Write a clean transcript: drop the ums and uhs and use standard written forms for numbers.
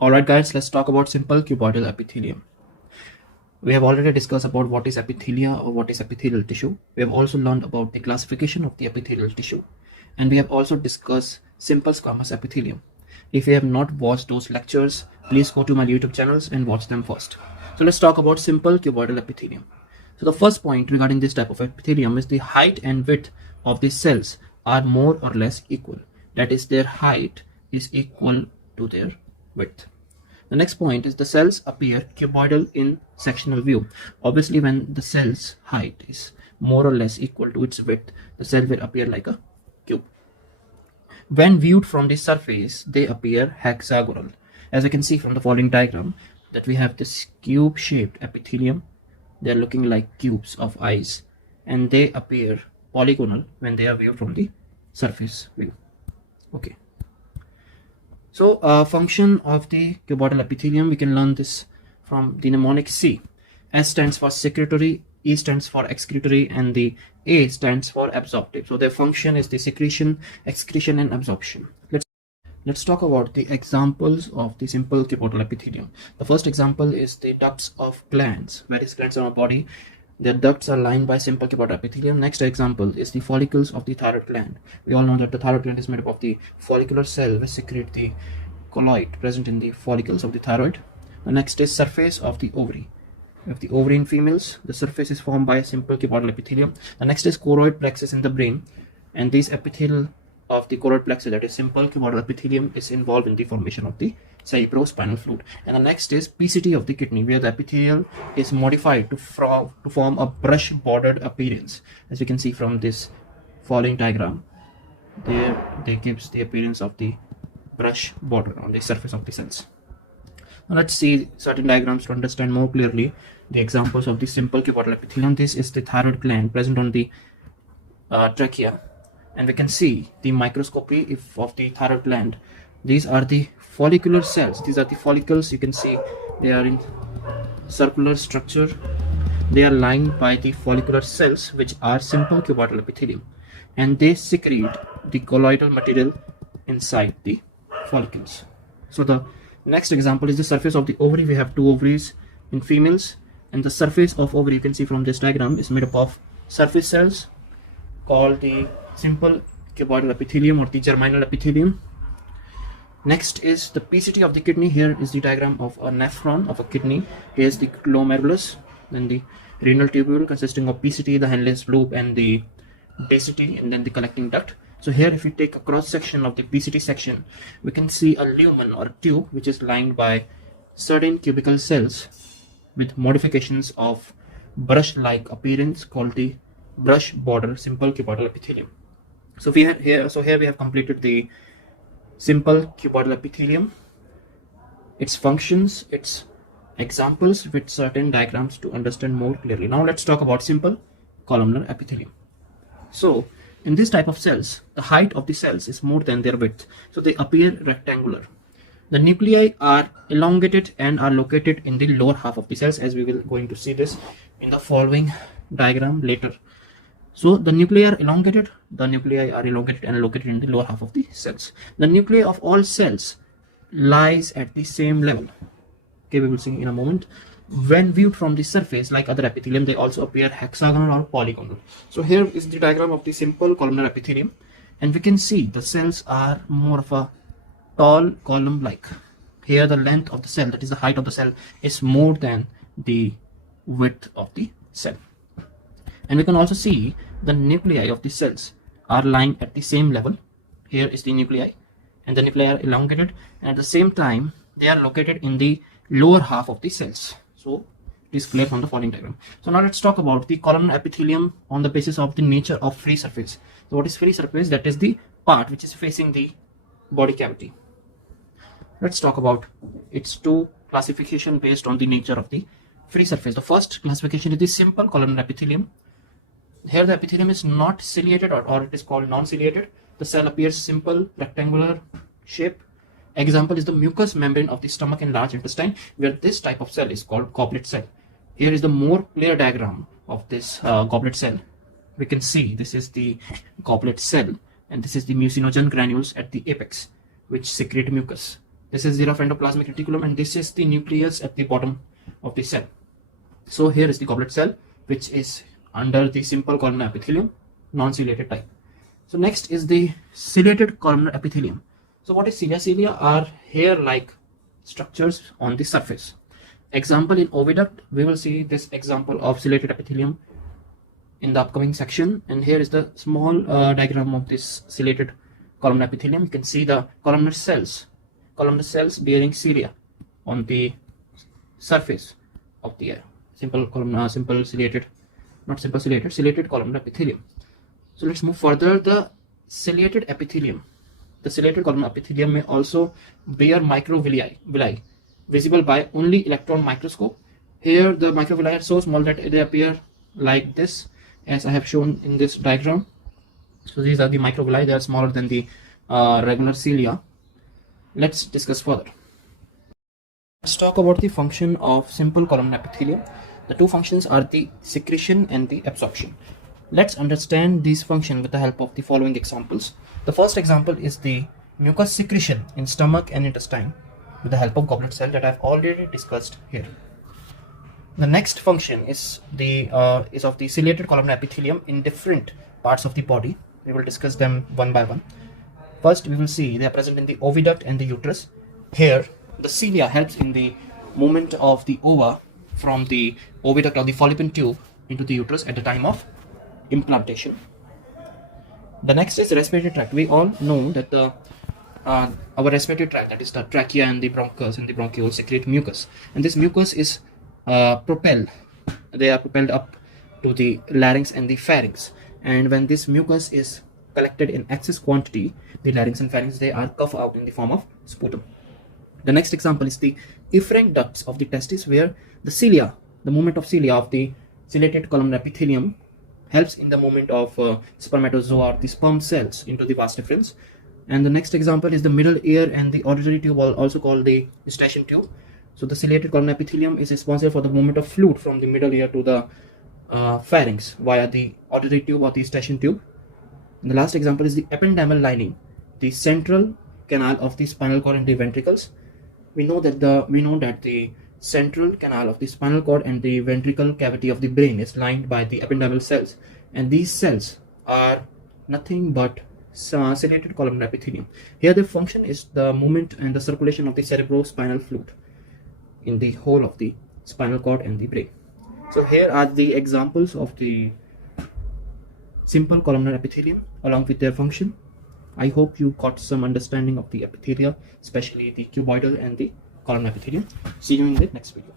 Alright guys, let's talk about simple cuboidal epithelium. We have already discussed about what is epithelia or what is epithelial tissue. We have also learned about the classification of the epithelial tissue. And we have also discussed simple squamous epithelium. If you have not watched those lectures, please go to my YouTube channels and watch them first. So let's talk about simple cuboidal epithelium. So the first point regarding this type of epithelium is the height and width of the cells are more or less equal. That is, their height is equal to their width. The next point is the cells appear cuboidal in sectional view. Obviously, when the cell's height is more or less equal to its width, the cell will appear like a cube. When viewed from the surface, they appear hexagonal. As you can see from the following diagram, that we have this cube-shaped epithelium. They are looking like cubes of eyes, and they appear polygonal when they are viewed from the surface view. Okay. So function of the cuboidal epithelium, we can learn this from the mnemonic C. S stands for secretory, E stands for excretory, and the A stands for absorptive. So their function is the secretion, excretion, and absorption. Let's talk about the examples of the simple cuboidal epithelium. The first example is the ducts of glands. Various glands on our body, their ducts are lined by simple cuboidal epithelium. Next example is the follicles of the thyroid gland. We all know that the thyroid gland is made up of the follicular cell which secrete the colloid present in the follicles of the thyroid. The next is surface of the ovary. We have the ovary in females. The surface is formed by a simple cuboidal epithelium. The next is choroid plexus in the brain, and these epithelial of the choroid plexus, that is simple cuboidal epithelium, is involved in the formation of the cerebrospinal fluid. And the next is PCT of the kidney, where the epithelial is modified to form a brush bordered appearance. As you can see from this following diagram, there gives the appearance of the brush border on the surface of the cells. Now let's see certain diagrams to understand more clearly the examples of the simple cuboidal epithelium. This is the thyroid gland present on the trachea, and we can see the microscopy of the thyroid gland. These are the follicular cells. These are the follicles. You can see they are in circular structure. They are lined by the follicular cells, which are simple cuboidal epithelium, and they secrete the colloidal material inside the follicles. So the next example is the surface of the ovary. We have two ovaries in females, and the surface of ovary, you can see from this diagram, is made up of surface cells called the simple cuboidal epithelium or the germinal epithelium. Next is the PCT of the kidney. Here is the diagram of a nephron of a kidney. Here is the glomerulus, then the renal tubule consisting of PCT, the Henle's loop, and the DCT, and then the collecting duct. So here, if we take a cross section of the PCT section, we can see a lumen or a tube which is lined by certain cubical cells with modifications of brush-like appearance called the brush border simple cuboidal epithelium. So here we have completed the simple cuboidal epithelium, its functions, its examples with certain diagrams to understand more clearly. Now let's talk about simple columnar epithelium. So in this type of cells, the height of the cells is more than their width, so they appear rectangular. The nuclei are elongated and are located in the lower half of the cells, as we will going to see this in the following diagram later. So the nuclei are elongated, and located in the lower half of the cells. The nuclei of all cells lies at the same level. Okay, we will see in a moment. When viewed from the surface, like other epithelium, they also appear hexagonal or polygonal. So here is the diagram of the simple columnar epithelium, and we can see the cells are more of a tall column-like. Here the length of the cell, that is the height of the cell, is more than the width of the cell. And we can also see the nuclei of the cells are lying at the same level. Here is the nuclei, and the nuclei are elongated, and at the same time they are located in the lower half of the cells. So it is clear from the following diagram. So now let's talk about the columnar epithelium on the basis of the nature of free surface. So what is free surface? That is the part which is facing the body cavity. Let's talk about its two classification based on the nature of the free surface. The first classification is the simple columnar epithelium. Here the epithelium is not ciliated, or it is called non-ciliated. The cell appears simple rectangular shape. Example is the mucous membrane of the stomach and large intestine, where this type of cell is called goblet cell. Here is the more clear diagram of this goblet cell. We can see this is the goblet cell, and this is the mucinogen granules at the apex, which secrete mucus. This is the rough endoplasmic reticulum, and this is the nucleus at the bottom of the cell. So here is the goblet cell, which is under the simple columnar epithelium, non-ciliated type. So next is the ciliated columnar epithelium. So what is cilia? Cilia are hair-like structures on the surface. Example in oviduct, we will see this example of ciliated epithelium in the upcoming section. And here is the small diagram of this ciliated columnar epithelium. You can see the columnar cells bearing cilia on the surface of the ciliated columnar epithelium. So let's move further. The ciliated epithelium, the ciliated columnar epithelium may also bear microvilli visible by only electron microscope. Here the microvilli are so small that they appear like this, as I have shown in this diagram. So these are the microvilli. They are smaller than the regular cilia. Let's discuss further. Let's talk about the function of simple columnar epithelium. The two functions are the secretion and the absorption. Let's understand these functions with the help of the following examples. The first example is the mucus secretion in stomach and intestine with the help of goblet cell that I've already discussed here. The next function is of the ciliated columnar epithelium in different parts of the body. We will discuss them one by one. First, we will see they are present in the oviduct and the uterus. Here, the cilia helps in the movement of the ova from the oviduct or the fallopian tube into the uterus at the time of implantation. The next is respiratory tract. We all know that our respiratory tract, that is the trachea and the bronchus and the bronchioles, secrete mucus, and this mucus is propelled. They are propelled up to the larynx and the pharynx, and when this mucus is collected in excess quantity, the larynx and pharynx, they are coughed out in the form of sputum. The next example is the efferent ducts of the testis, where the cilia, the movement of cilia of the ciliated columnar epithelium helps in the movement of spermatozoa or the sperm cells into the vas deferens. And the next example is the middle ear and the auditory tube, also called the eustachian tube. So the ciliated columnar epithelium is responsible for the movement of fluid from the middle ear to the pharynx via the auditory tube or the eustachian tube. And the last example is the ependymal lining, the central canal of the spinal cord and the ventricles. We know that the central canal of the spinal cord and the ventricle cavity of the brain is lined by the ependymal cells, and these cells are nothing but ciliated columnar epithelium. Here the function is the movement and the circulation of the cerebrospinal fluid in the whole of the spinal cord and the brain. So here are the examples of the simple columnar epithelium along with their function. I hope you got some understanding of the epithelia, especially the cuboidal and the columnar epithelium. See you in the next video.